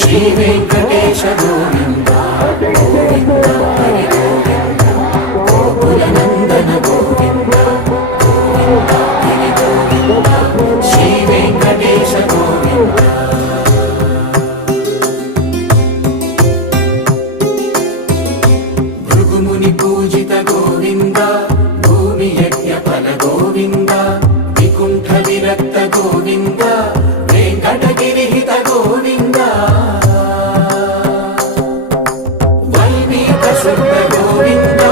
శ్రీ వెంకటేశ గోవింద గోవింద హరి గోవింద గోకుల నందన గోవింద గోవింద హరి గోవింద శ్రీ వెంకటేశ గోవింద భృగుముని పూజిత గోవింద భూమి యజ్ఞ ఫల గోవింద వికుంఠ విరక్త గోవింద వెంకటగిరిహిత గోవింద వైదిక శుద్ధ గోవింద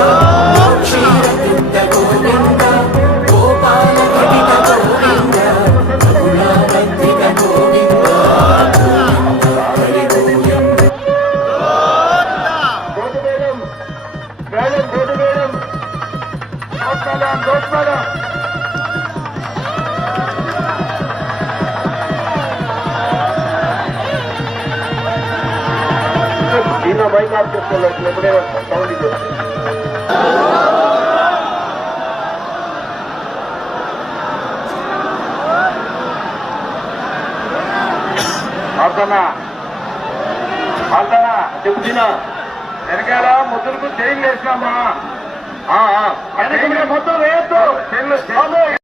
క్షీరతృప్త గోవింద గోపాల ఘటిత గోవింద రఘునాథిత గోవింద హరి గోవింద దీని బైక్ ఆఫ్ చేసుకోవాలి ఎప్పుడే సౌండ్ ఆడుతున్నా చెప్తున్నా వెనకాల ముద్దులకు చైన్లు వేసినామా మొత్తం వేయద్దు